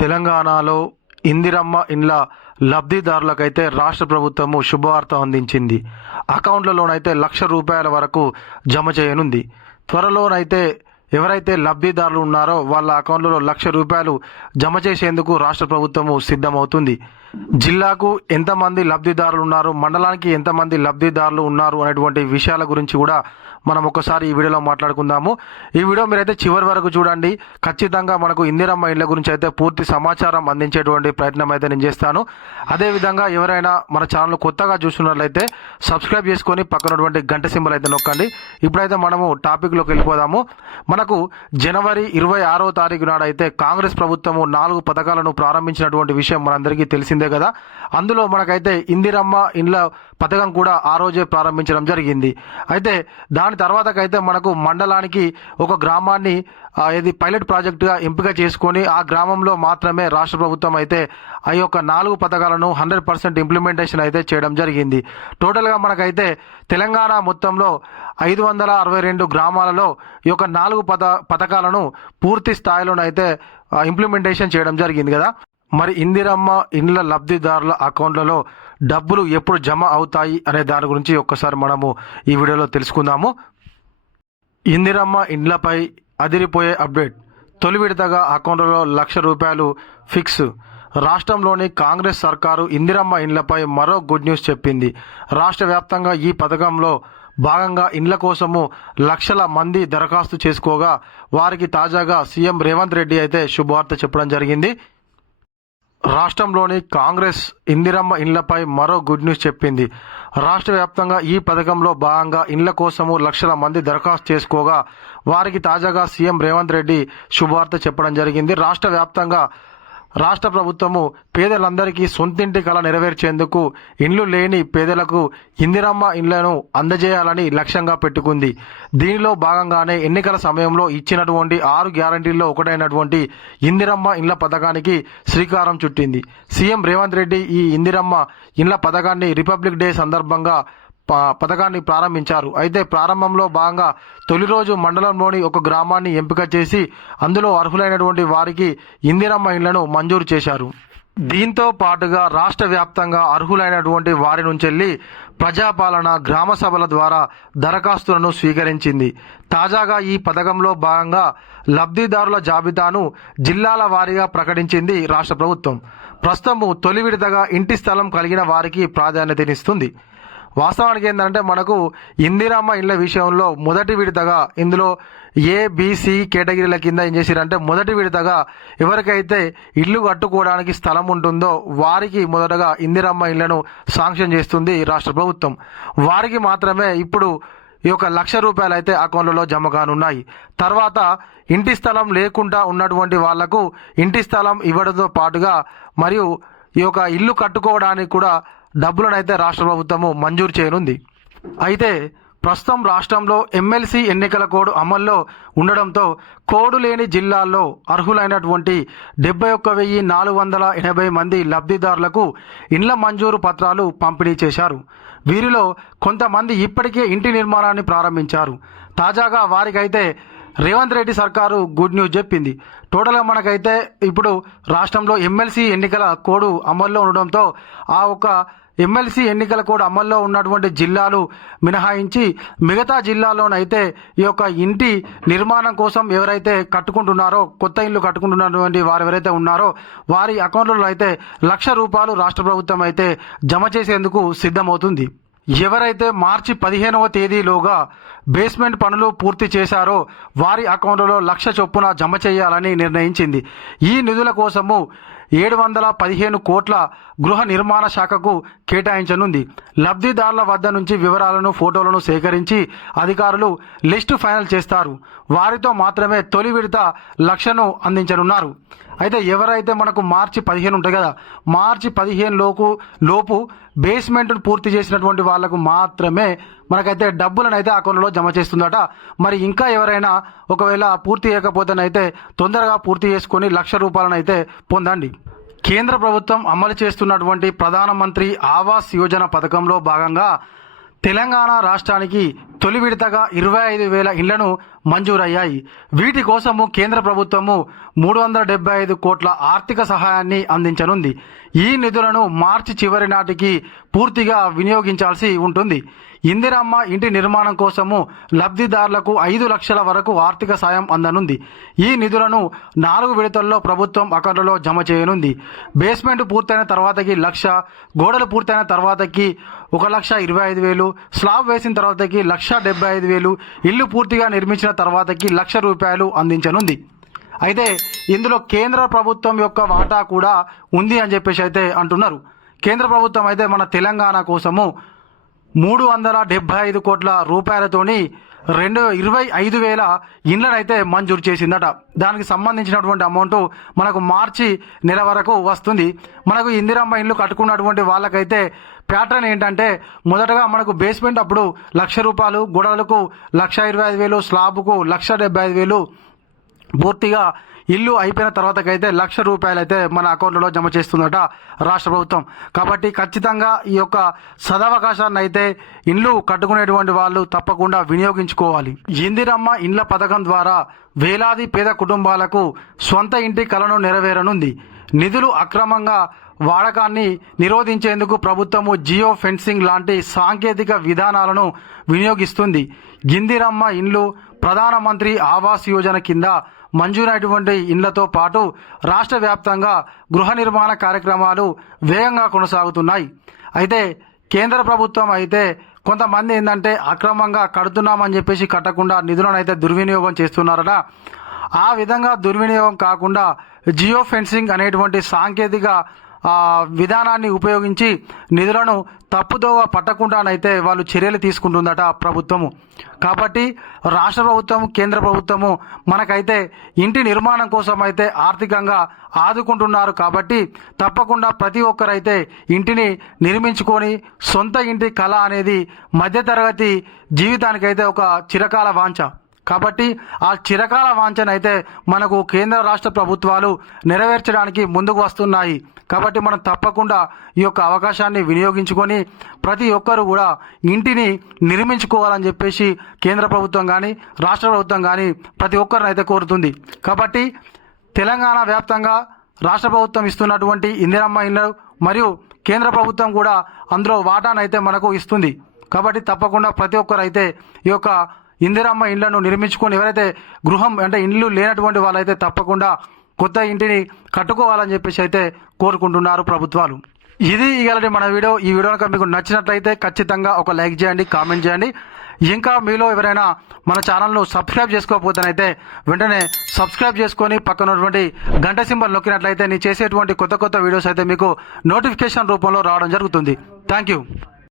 తెలంగాణలో ఇందిరమ్మ ఇండ్ల లబ్ధిదారులకైతే రాష్ట్ర ప్రభుత్వము శుభవార్త అందించింది. అకౌంట్లలోనైతే లక్ష రూపాయల వరకు జమ చేయనుంది. త్వరలోనైతే ఎవరైతే లబ్ధిదారులు ఉన్నారో వాళ్ళ అకౌంట్లలో లక్ష రూపాయలు జమ చేసేందుకు రాష్ట్ర ప్రభుత్వము సిద్ధమవుతుంది. జిల్లాకు ఎంతమంది లబ్ధిదారులు ఉన్నారు మండలానికి ఎంతమంది లబ్ధిదారులు ఉన్నారు అనేటువంటి విషయాల గురించి కూడా మనం ఒకసారి ఈ వీడియోలో మాట్లాడుకుందాము. ఈ వీడియో మీరైతే చివరి వరకు చూడండి. ఖచ్చితంగా మనకు ఇందిరమ్మ ఇండ్ల గురించి అయితే పూర్తి సమాచారం అందించేటువంటి ప్రయత్నం అయితే నేను చేస్తాను. అదేవిధంగా ఎవరైనా మన ఛానల్ కొత్తగా చూస్తున్నట్లయితే సబ్స్క్రైబ్ చేసుకొని పక్కనటువంటి గంట సింబల్ అయితే నొక్కండి. ఇప్పుడైతే మనము టాపిక్లోకి వెళ్ళిపోదాము. మనకు జనవరి ఇరవై ఆరో తారీఖు నాడైతే కాంగ్రెస్ ప్రభుత్వము నాలుగు పథకాలను ప్రారంభించినటువంటి విషయం మనందరికీ తెలిసిందే కదా. అందులో మనకైతే ఇందిరమ్మ ఇండ్ల పథకం కూడా ఆ రోజే ప్రారంభించడం జరిగింది. అయితే దాని తర్వాతకైతే మనకు మండలానికి ఒక గ్రామాన్ని ఇది పైలట్ ప్రాజెక్టుగా ఎంపిక చేసుకొని ఆ గ్రామంలో మాత్రమే రాష్ట్ర ప్రభుత్వం అయితే ఆ యొక్క నాలుగు పథకాలను హండ్రెడ్ పర్సెంట్ ఇంప్లిమెంటేషన్ అయితే చేయడం జరిగింది. టోటల్గా మనకైతే తెలంగాణ మొత్తంలో ఐదు వందల అరవై రెండు గ్రామాలలో ఈ యొక్క నాలుగు పథ పథకాలను పూర్తి స్థాయిలోనైతే ఇంప్లిమెంటేషన్ చేయడం జరిగింది కదా. మరి ఇందిరమ్మ ఇండ్ల లబ్ధిదారుల అకౌంట్లలో డబ్బులు ఎప్పుడు జమ అవుతాయి అనే దాని గురించి ఒక్కసారి మనము ఈ వీడియోలో తెలుసుకుందాము. ఇందిరమ్మ ఇండ్లపై అదిరిపోయే అప్డేట్. తొలి విడతగా అకౌంట్లలో లక్ష రూపాయలు ఫిక్స్. రాష్ట్రంలోని కాంగ్రెస్ సర్కారు ఇందిరమ్మ ఇండ్లపై మరో గుడ్ న్యూస్ చెప్పింది. రాష్ట్ర వ్యాప్తంగా ఈ పథకంలో భాగంగా ఇండ్ల కోసము లక్షల మంది దరఖాస్తు చేసుకోగా వారికి తాజాగా సీఎం రేవంత్ రెడ్డి అయితే శుభవార్త చెప్పడం జరిగింది. రాష్ట్రంలోని కాంగ్రెస్ ఇందిరమ్మ ఇండ్లపై మరో గుడ్ న్యూస్ చెప్పింది. రాష్ట్ర వ్యాప్తంగా ఈ పథకంలో భాగంగా ఇండ్ల కోసము లక్షల మంది దరఖాస్తు చేసుకోగా వారికి తాజాగా సీఎం రేవంత్ రెడ్డి శుభవార్త చెప్పడం జరిగింది. రాష్ట్ర వ్యాప్తంగా రాష్ట్ర ప్రభుత్వము పేదలందరికీ సొంతింటి కళ నెరవేర్చేందుకు ఇండ్లు లేని పేదలకు ఇందిరమ్మ ఇండ్లను అందజేయాలని లక్ష్యంగా పెట్టుకుంది. దీనిలో భాగంగానే ఎన్నికల సమయంలో ఇచ్చినటువంటి ఆరు గ్యారంటీల్లో ఒకటైనటువంటి ఇందిరమ్మ ఇండ్ల పథకానికి శ్రీకారం చుట్టింది. సీఎం రేవంత్ రెడ్డి ఈ ఇందిరమ్మ ఇండ్ల పథకాన్ని రిపబ్లిక్ డే సందర్భంగా పథకాన్ని ప్రారంభించారు. అయితే ప్రారంభంలో భాగంగా తొలి రోజు మండలంలోని ఒక గ్రామాన్ని ఎంపిక చేసి అందులో అర్హులైనటువంటి వారికి ఇందిరమ్మ ఇళ్ళను మంజూరు చేశారు. దీంతో పాటుగా రాష్ట్ర వ్యాప్తంగా అర్హులైనటువంటి వారి నుంచి ప్రజాపాలన గ్రామ సభల ద్వారా దరఖాస్తులను స్వీకరించింది. తాజాగా ఈ పథకంలో భాగంగా లబ్ధిదారుల జాబితాను జిల్లాల వారీగా ప్రకటించింది రాష్ట్ర ప్రభుత్వం. ప్రస్తుతం తొలి విడతగా ఇంటి స్థలం కలిగిన వారికి ప్రాధాన్యతనిస్తుంది. వాస్తవానికి ఏంటంటే మనకు ఇందిరమ్మ ఇళ్ళ విషయంలో మొదటి విడతగా ఇందులో ఏబిసి కేటగిరీల కింద ఏం చేసిరంటే మొదటి విడతగా ఎవరికైతే ఇల్లు కట్టుకోవడానికి స్థలం ఉంటుందో వారికి మొదటగా ఇందిరమ్మ ఇళ్ళను శాంక్షన్ చేస్తుంది రాష్ట్ర ప్రభుత్వం. వారికి మాత్రమే ఇప్పుడు ఈ యొక్క లక్ష రూపాయలు అయితే అకౌంట్లలో జమ కానున్నాయి. తర్వాత ఇంటి స్థలం లేకుండా ఉన్నటువంటి వాళ్ళకు ఇంటి స్థలం ఇవ్వడంతో పాటుగా మరియు ఈ యొక్క ఇల్లు కట్టుకోవడానికి కూడా డబ్బులనైతే రాష్ట్ర ప్రభుత్వము మంజూరు చేయనుంది. అయితే ప్రస్తుతం రాష్ట్రంలో ఎమ్మెల్సీ ఎన్నికల కోడ్ అమల్లో ఉండడంతో కోడు లేని జిల్లాల్లో అర్హులైనటువంటి డెబ్బై ఒక్క వెయ్యి నాలుగు వందల ఎనభై మంది లబ్ధిదారులకు ఇండ్ల మంజూరు పత్రాలు పంపిణీ చేశారు. వీరిలో కొంతమంది ఇప్పటికే ఇంటి నిర్మాణాన్ని ప్రారంభించారు. తాజాగా వారికైతే రేవంత్ రెడ్డి సర్కారు గుడ్ న్యూస్ చెప్పింది. టోటల్గా మనకైతే ఇప్పుడు రాష్ట్రంలో ఎమ్మెల్సీ ఎన్నికల కోడ్ అమల్లో ఉండడంతో ఆ ఒక ఎమ్మెల్సీ ఎన్నికల కోడ్ అమల్లో ఉన్నటువంటి జిల్లాలు మినహాయించి మిగతా జిల్లాలోనైతే ఈ యొక్క ఇంటి నిర్మాణం కోసం ఎవరైతే కట్టుకుంటున్నారో కొత్త ఇల్లు కట్టుకుంటున్నటువంటి వారు ఎవరైతే ఉన్నారో వారి అకౌంట్లలో అయితే లక్ష రూపాయలు రాష్ట్ర ప్రభుత్వం అయితే జమ చేసేందుకు సిద్ధమవుతుంది. ఎవరైతే మార్చి పదిహేనవ తేదీలోగా బేస్మెంట్ పనులు పూర్తి చేశారో వారి అకౌంట్లో లక్ష చొప్పున జమ చేయాలని నిర్ణయించింది. ఈ నిధుల కోసము ఏడు వందల పదిహేను కోట్ల గృహ నిర్మాణ శాఖకు కేటాయించనుంది. లబ్ధిదారుల వద్ద నుంచి వివరాలను ఫోటోలను సేకరించి అధికారులు లిస్టు ఫైనల్ చేస్తారు. వారితో మాత్రమే తొలి విడత లక్షను అందించనున్నారు. అయితే ఎవరైతే మనకు మార్చి పదిహేను ఉంటాయి కదా మార్చి పదిహేను లోపు లోపు బేస్మెంట్ పూర్తి చేసినటువంటి వాళ్ళకు మాత్రమే మనకైతే డబ్బులను అయితే అకౌంట్లో జమ చేస్తుందట. మరి ఇంకా ఎవరైనా ఒకవేళ పూర్తి చేయకపోతేనైతే తొందరగా పూర్తి చేసుకొని లక్ష రూపాయలను అయితే పొందండి. కేంద్ర ప్రభుత్వం అమలు చేస్తున్నటువంటి ప్రధానమంత్రి ఆవాస్ యోజన పథకంలో భాగంగా తెలంగాణ రాష్ట్రానికి తొలి విడతగా ఇరవై ఐదు వేల ఇళ్ళను మంజూరయ్యాయి. వీటి కోసము కేంద్ర ప్రభుత్వము మూడు వందల డెబ్బై ఐదు కోట్ల ఆర్థిక సహాయాన్ని అందించనుంది. ఈ నిధులను మార్చి చివరి నాటికి పూర్తిగా వినియోగించాల్సి ఉంటుంది. ఇందిరమ్మ ఇంటి నిర్మాణం కోసము లబ్ధిదారులకు ఐదు లక్షల వరకు ఆర్థిక సాయం అందనుంది. ఈ నిధులను నాలుగు విడతల్లో ప్రభుత్వం అకౌంట్లలో జమ చేయనుంది. బేస్మెంట్ పూర్తయిన తర్వాతకి లక్ష గోడలు పూర్తయిన తర్వాతకి ఒక లక్ష ఇరవై ఐదు వేలు స్లాబ్ వేసిన తర్వాతకి లక్ష డెబ్బై ఐదు వేలు ఇల్లు పూర్తిగా నిర్మించిన తర్వాతకి లక్ష రూపాయలు అందించనుంది. అయితే ఇందులో కేంద్ర ప్రభుత్వం యొక్క వాటా కూడా ఉంది అని చెప్పేసి అయితే అంటున్నారు. కేంద్ర ప్రభుత్వం అయితే మన తెలంగాణ కోసము మూడు వందల డెబ్బై ఐదు కోట్ల రూపాయలతోని రెండు ఇరవై ఐదు వేల ఇండ్లనైతే మంజూరు చేసిందట. దానికి సంబంధించినటువంటి అమౌంట్ మనకు మార్చి నెల వరకు వస్తుంది. మనకు ఇందిరమ్మ ఇండ్లు కట్టుకున్నటువంటి వాళ్ళకైతే ప్యాటర్న్ ఏంటంటే మొదటగా మనకు బేస్మెంట్ అప్పుడు లక్ష రూపాయలు గొడవలకు లక్ష ఇరవై ఐదు వేలు స్లాబ్కు లక్ష డెబ్బై ఐదు వేలు పూర్తిగా ఇల్లు అయిపోయిన తర్వాతకైతే లక్ష రూపాయలు అయితే మన అకౌంట్లో జమ చేస్తుందట రాష్ట్ర ప్రభుత్వం. కాబట్టి ఖచ్చితంగా ఈ యొక్క సదవకాశాన్ని అయితే ఇండ్లు కట్టుకునేటువంటి వాళ్ళు తప్పకుండా వినియోగించుకోవాలి. ఇందిరమ్మ ఇండ్ల పథకం ద్వారా వేలాది పేద కుటుంబాలకు సొంత ఇంటి కలను నెరవేరనుంది. నిధులు అక్రమంగా వాడకాన్ని నిరోధించేందుకు ప్రభుత్వము జియో ఫెన్సింగ్ లాంటి సాంకేతిక విధానాలను వినియోగిస్తుంది. గిందిరమ్మ ఇండ్లు ప్రధానమంత్రి ఆవాస్ యోజన కింద మంజూరైనటువంటి ఇండ్లతో పాటు రాష్ట్ర వ్యాప్తంగా గృహ నిర్మాణ కార్యక్రమాలు వేగంగా కొనసాగుతున్నాయి. అయితే కేంద్ర ప్రభుత్వం అయితే కొంతమంది ఏంటంటే అక్రమంగా కడుతున్నామని చెప్పేసి కట్టకుండా నిధులను అయితే దుర్వినియోగం చేస్తున్నారట. ఆ విధంగా దుర్వినియోగం కాకుండా జియో ఫెన్సింగ్ అనేటువంటి సాంకేతిక విధానాన్ని ఉపయోగించి నిధులను తప్పుదోవ పట్టకుండానైతే వాళ్ళు చర్యలు తీసుకుంటుందట ప్రభుత్వము. కాబట్టి రాష్ట్ర ప్రభుత్వం కేంద్ర ప్రభుత్వము మనకైతే ఇంటి నిర్మాణం కోసం అయితే ఆర్థికంగా ఆదుకుంటున్నారు కాబట్టి తప్పకుండా ప్రతి ఒక్కరైతే ఇంటిని నిర్మించుకొని సొంత ఇంటి కళ అనేది మధ్యతరగతి జీవితానికైతే ఒక చిరకాల వాంఛ. కాబట్టి ఆ చిరకాల వాంఛనైతే మనకు కేంద్ర రాష్ట్ర ప్రభుత్వాలు నెరవేర్చడానికి ముందుకు వస్తున్నాయి. కాబట్టి మనం తప్పకుండా ఈ యొక్క అవకాశాన్ని వినియోగించుకొని ప్రతి ఒక్కరు కూడా ఇంటిని నిర్మించుకోవాలని చెప్పేసి కేంద్ర ప్రభుత్వం కానీ రాష్ట్ర ప్రభుత్వం కానీ ప్రతి ఒక్కరిని అయితే కోరుతుంది. కాబట్టి తెలంగాణ వ్యాప్తంగా రాష్ట్ర ప్రభుత్వం ఇస్తున్నటువంటి ఇందిరమ్మ ఇళ్ళు మరియు కేంద్ర ప్రభుత్వం కూడా అందులో వాటానైతే మనకు ఇస్తుంది. కాబట్టి తప్పకుండా ప్రతి ఒక్కరు అయితే ఈ యొక్క ఇందిరమ్మ ఇండ్లను నిర్మించుకొని ఎవరైతే గృహం అంటే ఇండ్లు లేనటువంటి వాళ్ళైతే తప్పకుండా కొత్త ఇంటిని కట్టుకోవాలని చెప్పేసి అయితే కోరుకుంటున్నారు ప్రభుత్వాలు. ఇది ఇగలటి మన వీడియో. ఈ వీడియో కనుక మీకు నచ్చినట్లయితే ఖచ్చితంగా ఒక లైక్ చేయండి కామెంట్ చేయండి. ఇంకా మీలో ఎవరైనా మన ఛానల్ను సబ్స్క్రైబ్ చేసుకోకపోతేనైతే వెంటనే సబ్స్క్రైబ్ చేసుకొని పక్కన ఉన్నటువంటి గంట సింబల్ నొక్కినట్లయితే నేను చేసేటువంటి కొత్త కొత్త వీడియోస్ అయితే మీకు నోటిఫికేషన్ రూపంలో రావడం జరుగుతుంది. Thank you.